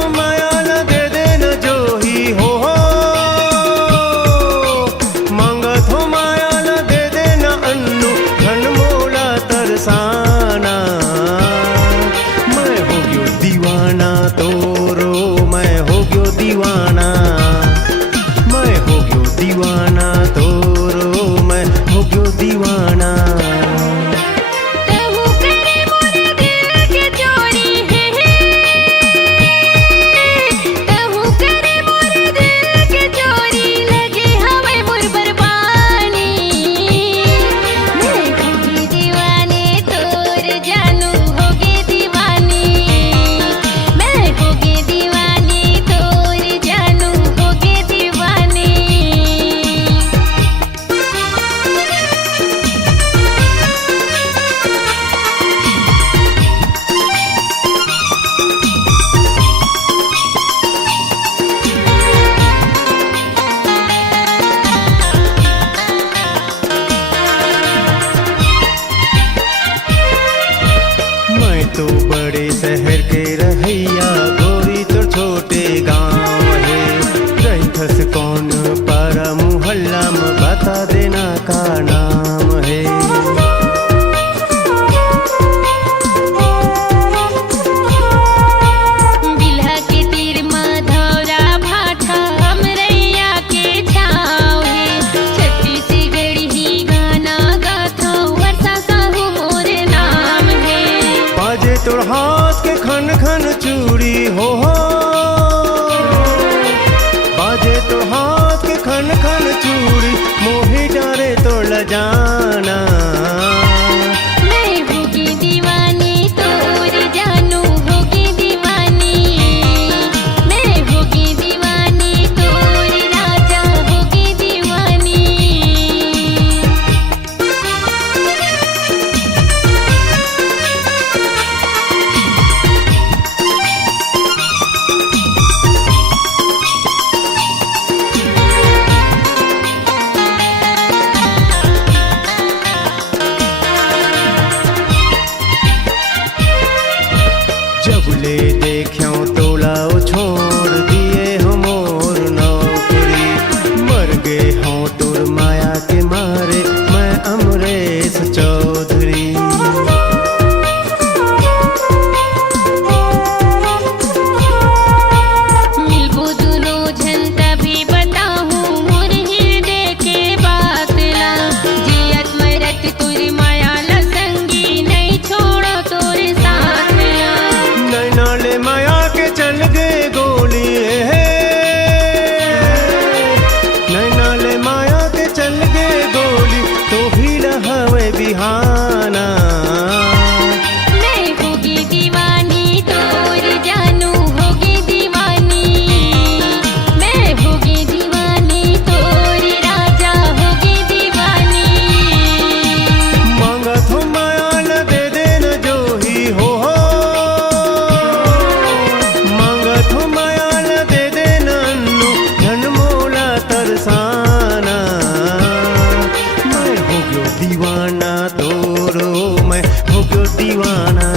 थो माया न दे दे न जो ही हो मांगा थो माया न दे दे न अन्नू धन मोला तरसाना मैं हो गयो दीवाना तोरो मैं हो गयो दीवाना मैं हो गयो दीवाना तोरो मैं हो गयो दीवाना तो बड़े शहर के रहैया गोरी तो छोटे गांव है रहथस कौन पारा मोहल्ला में बता देना का नाम है बिल्हा के तीर मधौरा भाठा हमरैया के छाव है छत्तीसगढ़ ही गाना गाथा वर्षा साहू मोर नाम है बाजे तोड़ हाथ के खन खन चूड़ी हो बाजे तोड़ हाथ के खन खन चूड़ी मोही डारे तोड़ ल जाना मैं होगी दीवानी तोर जानू होगी दीवानी मैं होगी दीवानी तोर राजा होगी दीवानी जब ले देख्यो तोला छोड़ दिए हम और नौकरी मर गए हों तोर माया के मारे मैं अमरेश चौधरी मिलबो दुनो झन तभी बताहूँ मोर हृदय के बातला जियत मरत तोर माया ला संगी नहीं छोड़ो तोर साथ ला नैना ले माया के चल गए गोली नैना ले माया के चल गए गोली तो भी रहवे बिहाना मैं होगी दीवानी तोर जानू होगी दीवानी मैं होगी दीवानी तोर राजा होगी दीवानी मांगा थो माया न दे दे न जो ही हो मांगा थो माया न दे दे न अन्नू धन मोला तरसाना मैं हो गयो दीवाना तोरो मैं हो गयो दीवाना